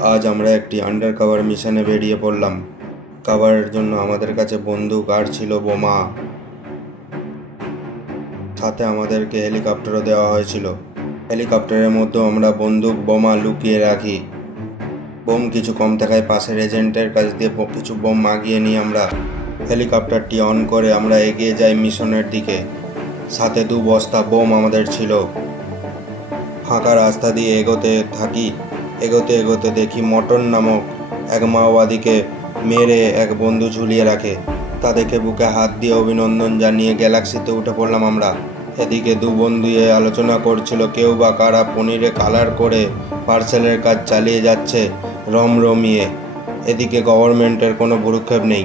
আজ আমরা একটি আন্ডার কভার মিশনে বেরিয়ে পড়লাম। কভারের জন্য আমাদের কাছে বন্দুক আর ছিল বোমা। সাথে আমাদেরকে হেলিকপ্টারও দেওয়া হয়েছিল। হেলিকপ্টারের মধ্যেও আমরা বন্দুক বোমা লুকিয়ে রাখি। বোম কিছু কম থাকায় পাশের এজেন্টের কাছ দিয়ে কিছু বোম মাগিয়ে নিয়ে আমরা হেলিকপ্টারটি অন করে আমরা এগিয়ে যাই মিশনের দিকে। সাথে 2 বস্তা বোম আমাদের ছিল। ফাঁকা রাস্তা দিয়ে এগোতে থাকি। এগোতে এগোতে দেখি মটন নামক এক মাওবাদীকে মেরে এক বন্ধু ঝুলিয়ে রাখে। তা দেখে বুকে হাত দিয়ে অভিনন্দন জানিয়ে গ্যালাক্সিতে উঠে পড়লাম আমরা। এদিকে 2 বন্ধু আলোচনা করছিল কেউ বা কারা পনিরে কালার করে পার্সেলের কাজ চালিয়ে যাচ্ছে রমরমিয়ে। এদিকে গভর্নমেন্টের কোনো ভ্রুক্ষেপ নেই।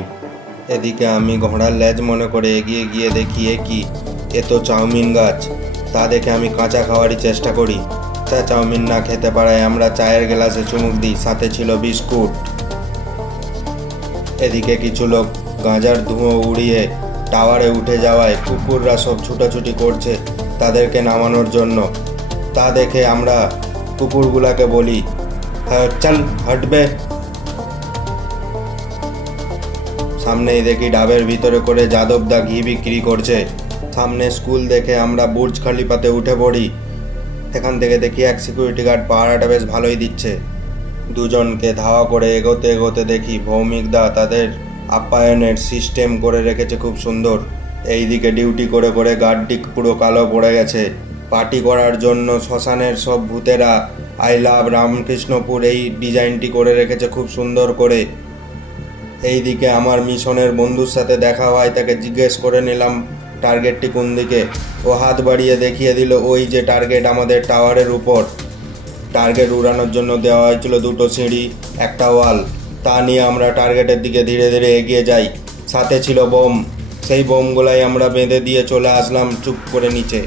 এদিকে আমি ঘোড়ার লেজ মনে করে এগিয়ে গিয়ে দেখি এ তো চাউমিন গাছ। তা দেখে আমি কাঁচা খাওয়ারই চেষ্টা করি। চাউমিন না খেতে পারায় আমরা চায়ের গ্লাসে চুমুক দিই, সাথে ছিল বিস্কুট। এদিকে কিছু লোক গাঁজার ধুঁয়ো উড়িয়ে টাওয়ারে উঠে যাওয়ায় কুকুররা সব ছুটাছুটি করছে তাদেরকে নামানোর জন্য। তা দেখে আমরা কুকুরগুলাকে বলি, হ্যাঁ চল হটবে। সামনেই দেখি ডাবের ভিতরে করে যাদবদা ঘি বিক্রি করছে। সামনে স্কুল দেখে আমরা বুর্জ খলিফাতে উঠে পড়ি। এখান থেকে দেখি এক সিকিউরিটি গার্ড পাহারাটা বেশ ভালোই দিচ্ছে। দুজনকে ধাওয়া করে এগোতে এগোতে দেখি ভৌমিকদা তাদের আপ্যায়নের সিস্টেম করে রেখেছে খুব সুন্দর। এইদিকে ডিউটি করে করে গার্ডটি পুরো কালো পড়ে গেছে। পার্টি করার জন্য শ্মশানের সব ভূতেরা আই লাভ রামকৃষ্ণপুর এই ডিজাইনটি করে রেখেছে খুব সুন্দর করে। এইদিকে আমার মিশনের বন্ধুর সাথে দেখা হয়, তাকে জিজ্ঞেস করে নিলাম টার্গেটটি কোন দিকে। ও হাত বাড়িয়ে দেখিয়ে দিল ওই যে টার্গেট আমাদের টাওয়ারের উপর। টার্গেট উড়ানোর জন্য দেওয়া হয়েছিল 2টো সিঁড়ি, একটা ওয়াল। তা নিয়ে আমরা টার্গেটের দিকে ধীরে ধীরে এগিয়ে যাই। সাথে ছিল বোম। সেই বোমগুলাই আমরা বেঁধে দিয়ে চলে আসলাম চুপ করে নিচে।